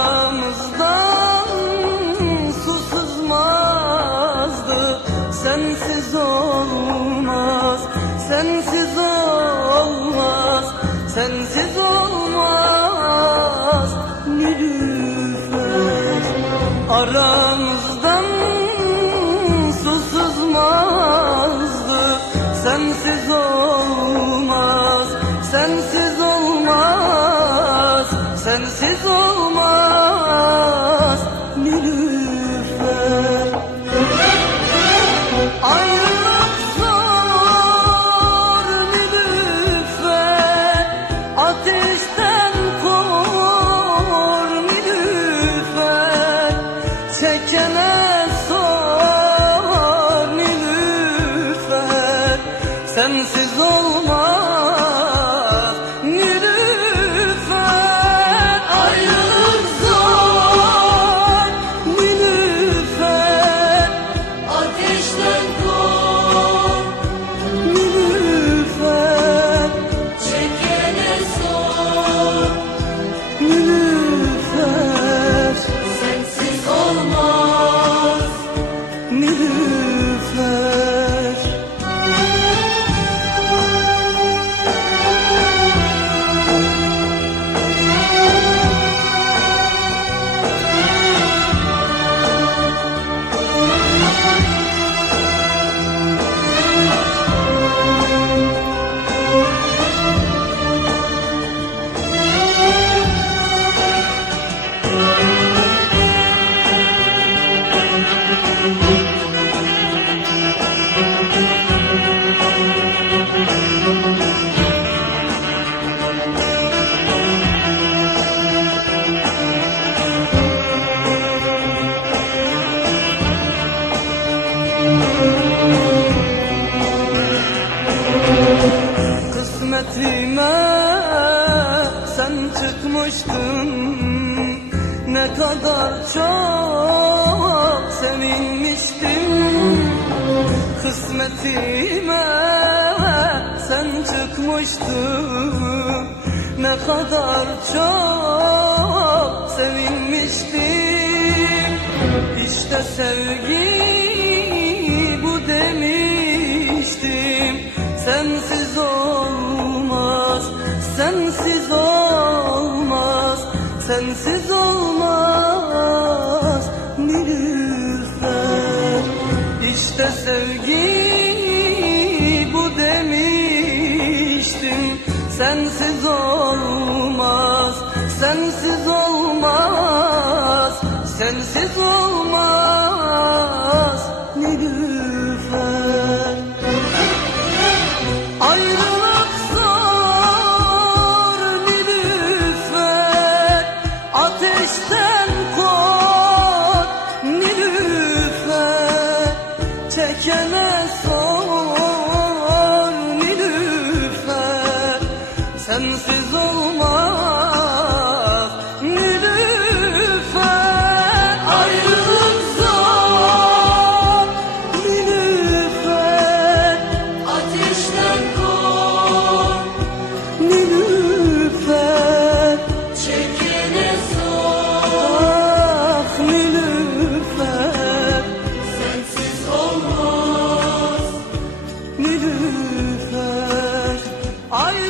Aramızdan su sızmazdı. Sensiz olmaz, sensiz olmaz Sensiz olmaz. Nilüfer Aramızdan su sızmazdı. Sensiz olmaz, Sensiz olmaz sen çıkmıştın. Ne kadar çok sevinmiştim Kısmetime sen çıkmıştın. Ne kadar çok sevinmiştim İşte sevgi Sensiz olmaz. Nilüfer İşte sevgi bu demiştim. Sensiz olmaz, sensiz olmaz Sensiz olmaz Sensiz olmaz Nilüfer Ayrılık zor Nilüfer ateşten kor. Nilüfer Çekene sor, Ah Nilüfer sensiz olmaz. Nilüfer Ayrılık